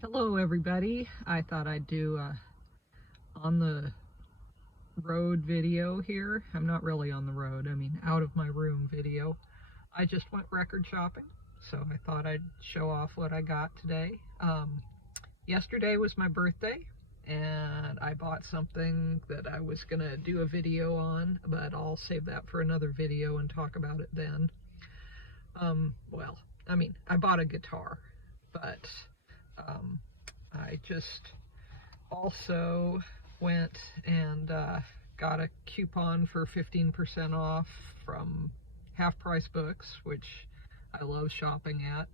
Hello everybody. I thought I'd do a on the road video here. I'm not really on the road, I mean out of my room video. I just went record shopping, so I thought I'd show off what I got today. Yesterday was my birthday, and I bought something that I was gonna do a video on, but I'll save that for another video and talk about it then. Well, I mean, I bought a guitar, but I just also went and got a coupon for 15% off from Half Price Books, which I love shopping at.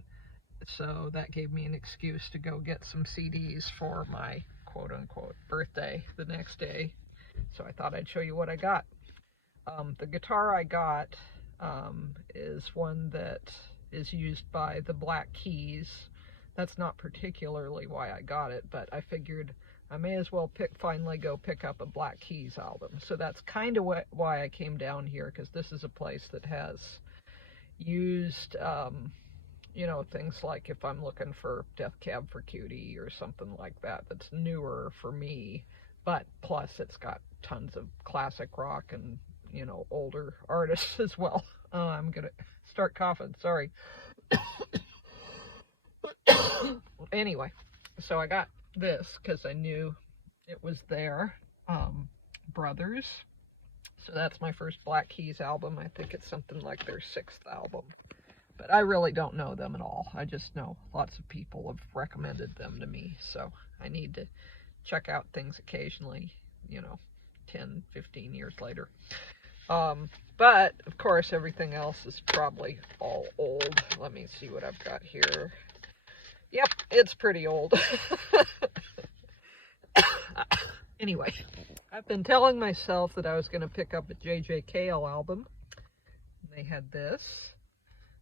So that gave me an excuse to go get some CDs for my quote unquote birthday the next day. So I thought I'd show you what I got. The guitar I got is one that is used by the Black Keys. That's not particularly why I got it, but I figured I may as well finally go pick up a Black Keys album. So that's kind of why I came down here, because this is a place that has used, things like if I'm looking for Death Cab for Cutie or something like that, that's newer for me. But plus, it's got tons of classic rock and, older artists as well. Oh, I'm going to start coughing. Sorry. Anyway, so I got this because I knew it was there. Brothers. So that's my first Black Keys album. I think it's something like their 6th album. But I really don't know them at all. I just know lots of people have recommended them to me. So I need to check out things occasionally, 10, 15 years later. But, of course, everything else is probably all old. Let me see what I've got here. Yep, it's pretty old. Anyway, I've been telling myself that I was going to pick up a J.J. Cale album. They had this.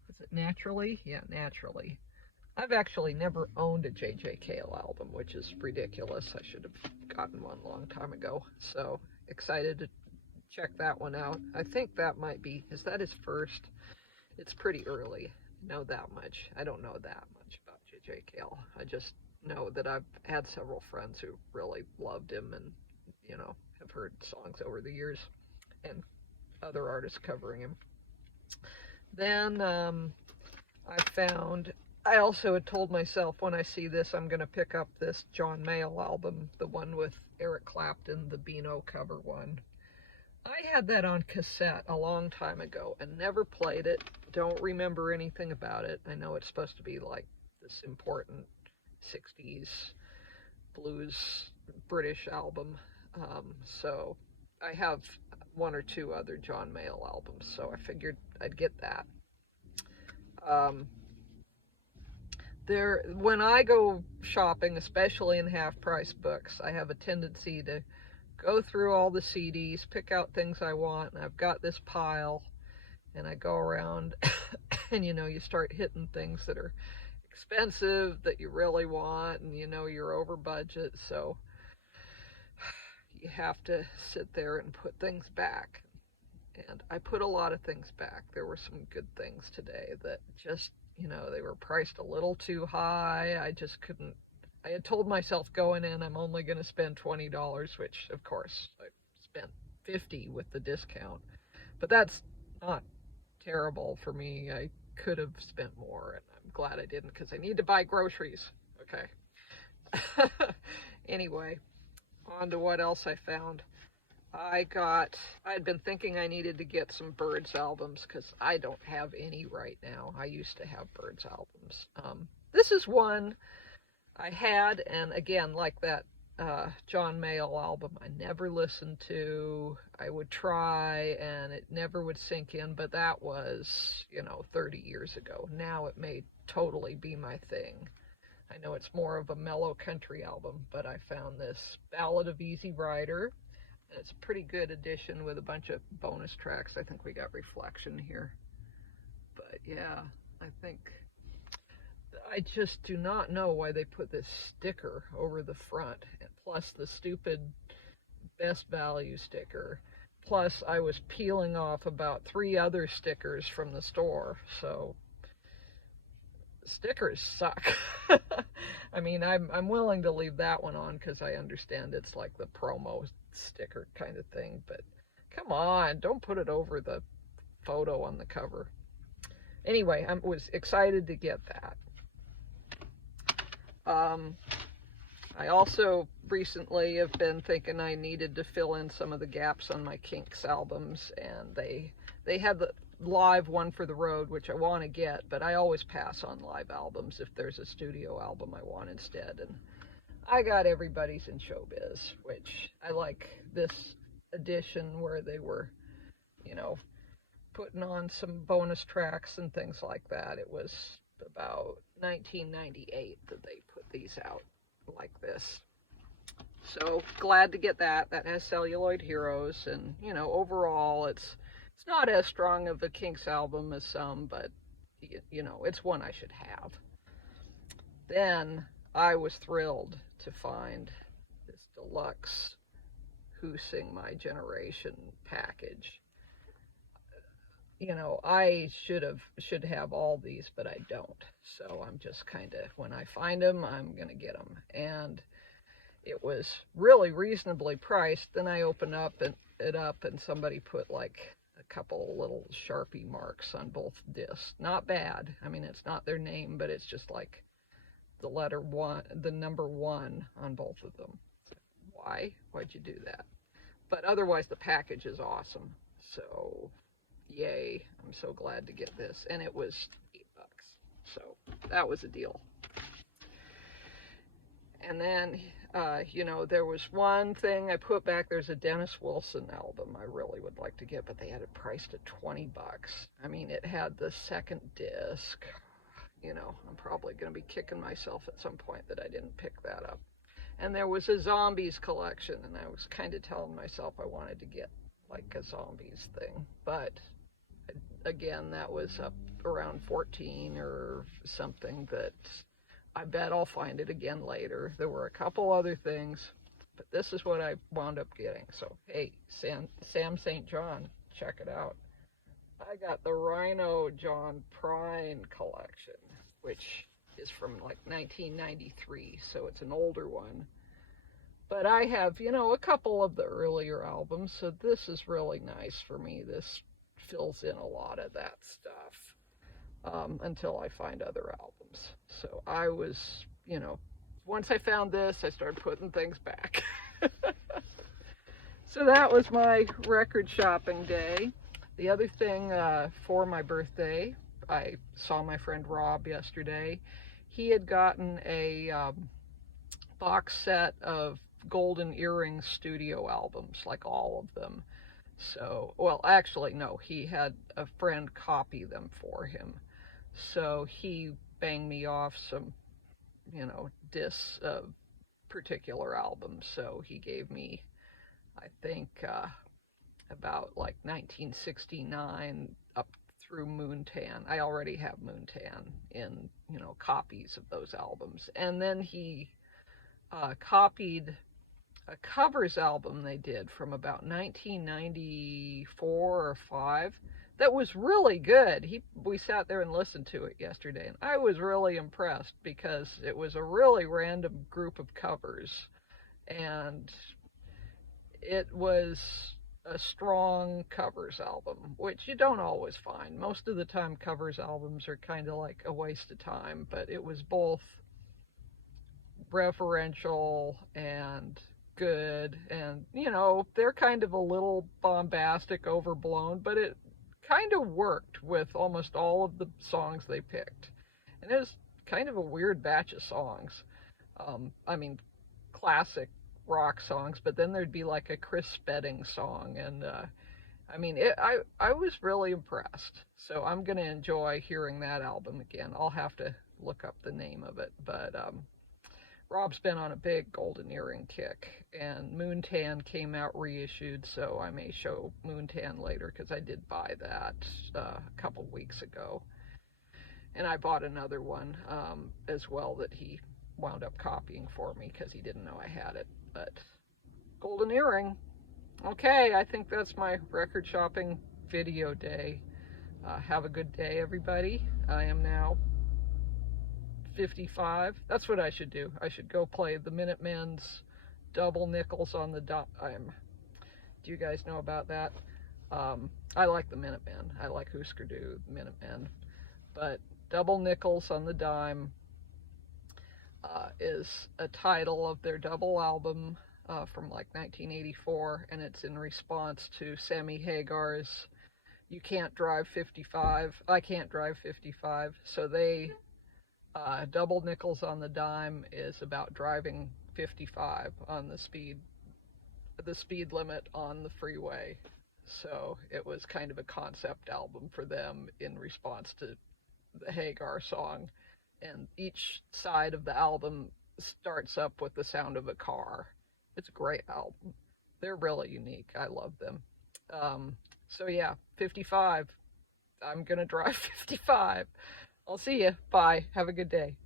Is it Naturally? Yeah, Naturally. I've actually never owned a J.J. Cale album, which is ridiculous. I should have gotten one a long time ago. So, excited to check that one out. I think that might be, is that his first? It's pretty early. I know that much. I don't know that much about J.J. Cale. I just know that I've had several friends who really loved him and, have heard songs over the years and other artists covering him. Then I also had told myself when I see this, I'm going to pick up this John Mayall album, the one with Eric Clapton, the Beano cover one. I had that on cassette a long time ago and never played it. Don't remember anything about it. I know it's supposed to be like this important 60s blues British album. So I have one or two other John Mayall albums, so I figured I'd get that. When I go shopping, especially in Half Price Books, I have a tendency to go through all the CDs, pick out things I want, and I've got this pile, and I go around and you start hitting things that are expensive that you really want, and you're over budget, so you have to sit there and put things back. And I put a lot of things back. There were some good things today that just, they were priced a little too high. I just couldn't. I had told myself going in I'm only going to spend $20, which of course I spent $50 with the discount. But that's not terrible for me. I could have spent more, and I'm glad I didn't because I need to buy groceries. Okay. Anyway, on to what else I found. I'd been thinking I needed to get some Byrds albums because I don't have any right now. I used to have Byrds albums. This is one I had, and again, like that John Mayall album, I never listened to. I would try, and it never would sink in, but that was, 30 years ago. Now it may totally be my thing. I know it's more of a mellow country album, but I found this Ballad of Easy Rider. It's a pretty good edition with a bunch of bonus tracks. I think we got Reflection here. But yeah, I just do not know why they put this sticker over the front, plus the stupid Best Value sticker. Plus, I was peeling off about 3 other stickers from the store, so stickers suck. I mean, I'm willing to leave that one on because I understand it's like the promo sticker kind of thing, but come on, don't put it over the photo on the cover. Anyway, I was excited to get that. I also recently have been thinking I needed to fill in some of the gaps on my Kinks albums, and they had the live One for the Road, which I want to get, but I always pass on live albums if there's a studio album I want instead. And I got Everybody's in Showbiz, which I like this edition where they were, you know, putting on some bonus tracks and things like that. It was about 1998 that they put these out like this. So glad to get that. That has Celluloid Heroes, and you know, overall it's not as strong of a Kinks album as some, but you know, it's one I should have. Then I was thrilled to find this deluxe Who Sing My Generation package. You know, I should have all these, but I don't. So I'm just kind of, when I find them, I'm going to get them. And it was really reasonably priced. Then I opened it up and somebody put like a couple little Sharpie marks on both discs. Not bad. I mean, it's not their name, but it's just like the letter 1, the number 1 on both of them. Why? Why'd you do that? But otherwise, the package is awesome. So yay, I'm so glad to get this. And it was $8. So that was a deal. And then, you know, there was one thing I put back. There's a Dennis Wilson album I really would like to get, but they had it priced at $20. I mean, it had the second disc. You know, I'm probably going to be kicking myself at some point that I didn't pick that up. And there was a Zombies collection, and I was kind of telling myself I wanted to get like a Zombies thing, but again, that was up around 14 or something that I bet I'll find it again later. There were a couple other things, but this is what I wound up getting. So, hey, Sam St. John, check it out. I got the Rhino John Prine collection, which is from like 1993, so it's an older one. But I have, you know, a couple of the earlier albums, so this is really nice for me. This fills in a lot of that stuff until I find other albums. So I was, you know, once I found this, I started putting things back. So that was my record shopping day. The other thing, for my birthday, I saw my friend Rob yesterday. He had gotten a box set of Golden Earrings studio albums, like all of them. So, well, actually, no, he had a friend copy them for him. So he banged me off some, you know, discs of particular albums. So he gave me, I think, about like 1969 up through Moontan. I already have Moontan in, you know, copies of those albums. And then he copied a covers album they did from about 1994 or 5 that was really good. We sat there and listened to it yesterday, and I was really impressed because it was a really random group of covers, and it was a strong covers album, which you don't always find. Most of the time covers albums are kind of like a waste of time, but it was both reverential and good, and you know, they're kind of a little bombastic, overblown, but it kind of worked with almost all of the songs they picked. And it was kind of a weird batch of songs. I mean, classic rock songs, but then there'd be like a Chris Spedding song, and I mean, I was really impressed. So I'm gonna enjoy hearing that album again. I'll have to look up the name of it, but Rob's been on a big Golden Earring kick, and Moontan came out reissued, so I may show Moontan later, because I did buy that a couple weeks ago. And I bought another one as well that he wound up copying for me, because he didn't know I had it. But Golden Earring. Okay, I think that's my record shopping video day. Have a good day, everybody. I am now 55. That's what I should do. I should go play the Minutemen's double nickels on the dime. Do you guys know about that? I like the Minutemen. I like Husker Du, Minutemen. But double nickels on the dime is a title of their double album from like 1984, and it's in response to Sammy Hagar's "You Can't Drive 55, I Can't Drive 55." So they double nickels on the dime is about driving 55 on the speed limit on the freeway. So it was kind of a concept album for them in response to the Hagar song. And each side of the album starts up with the sound of a car. It's a great album. They're really unique. I love them. So yeah, 55. I'm gonna drive 55. I'll see you. Bye. Have a good day.